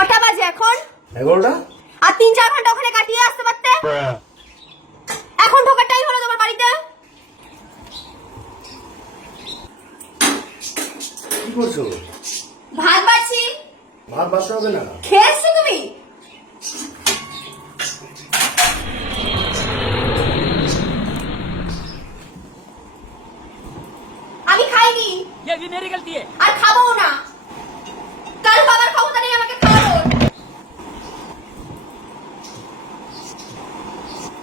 কটা বাজে এখন? 11টা। আর 3-4 ঘন্টা ওখানে কাটিয়ে আসতে পারতে। এখন ঢোকার টাইম হলো তোমার বাড়িতে। কি করছো? ভাত বাড়ছি। ভাত বাসা হবে না। খেয়েছো তুমি? আমি খাইনি। ये भी मेरी गलती है। আর খাবো না। কাল বাবার ক্ষমতা নেই আমাকে খাওয়ানোর।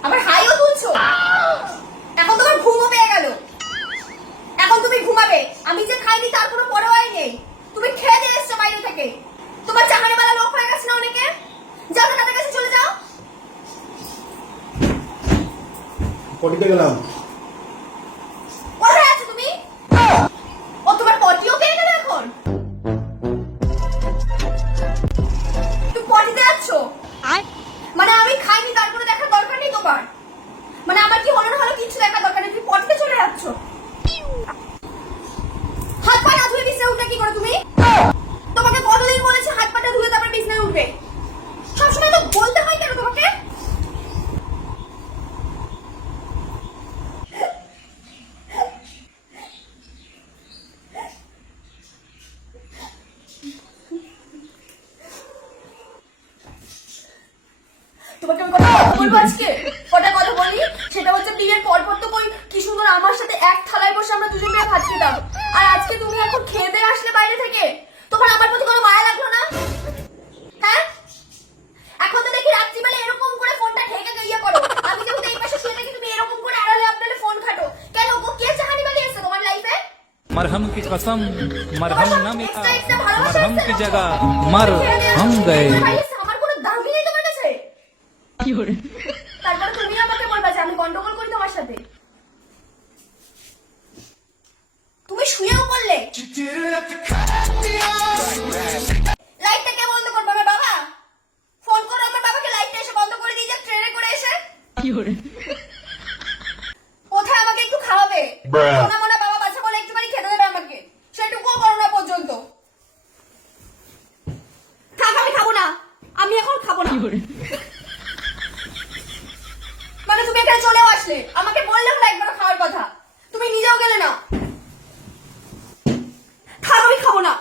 আবার হাইও তুলছো। এখন তোমার ঘুমও পেয়ে গেল। এখন তুমি ঘুমাবে। আমি যে খাইনি তার কোনো পরোয়াই নেই। তুমি খেয়ে দিয়ে এসছো বাইরে থেকে। তোমার চাকরিওয়ালা লোক হয়ে গেছে না অনেকে? যাও না, তাদের কাছে চলে যাও। পটিতে গেলাম। কোথায় আছো তুমি? ও তোমার পটিও পেয়ে গেল এখন? তুমি পটিতে যাচ্ছ? মানে আমি খাইনি তার কোনো দেখার দরকার নেই তোমার? মানে আমার কি হলো না হলো কিছু দেখার দরকার নেই, তুমি পটিতে চলে যাচ্ছ? হাত পা না ধুয়ে বিছানায় উঠবে কি করে তুমি? তোমাকে কতদিন বলেছি হাত পাটা ধুয়ে তারপর বিছানায় উঠবে? সবসময় তো বলতে হয় কেন তোমাকে? তোমাকে আমি কথা বলবো আজকে, কটা কথা বলি। সেটা হচ্ছে বিয়ের পর তো কই কি সুন্দর আমার সাথে এক থালায় বসে আমরা দুজন মিলে ভাত খেতাম। আর আজকে তুমি এখন খেয়ে দিয়ে আসলে বাইরে থেকে, তোমার আমার প্রতি কোনো মায়া লাগলো না? হ্যাঁ, এখন তো দেখি রাত্রিবেলা এরকম করে ফোনটা ঢেকে ইয়ে করো। আমি যেহেতু এই পাশে শুয়ে থাকি, তুমি এরকম করে আড়ালে আপনালে ফোন ঘাটো কেন? গো কে চাহানি বালি এসে তোমার লাইফে? मरहम की कसम मरहम न मिला, मरहम की जगह मर हम गए। আমার কোনো দামই নেই তোমার কাছে। তারপরে তুমি আমাকে বলবা যে আমি গন্ডগোল করি তোমার সাথে। তুমি শুয়েও বললে লাইটটা কে বন্ধ করবে? আমার বাবা। ফোন করো আমার বাবাকে, লাইটটা এসে বন্ধ করে দিয়ে যাক ট্রেনে করে এসে। কোথায় আমাকে একটু খাওয়াবে? সোনা মোনা বাবা বাচ্চা বলে একটুখানি খেতে দেবে আমাকে, সেটুকুও করো না পর্যন্ত। থাক, আমি খাবো না। আমি এখন খাবো না। মানে তুমি এখানে চলেও আসলে, আমাকে বললেও না একবার খাওয়ার কথা, তুমি নিজেও গেলে না। থাক, আমি খাবো না।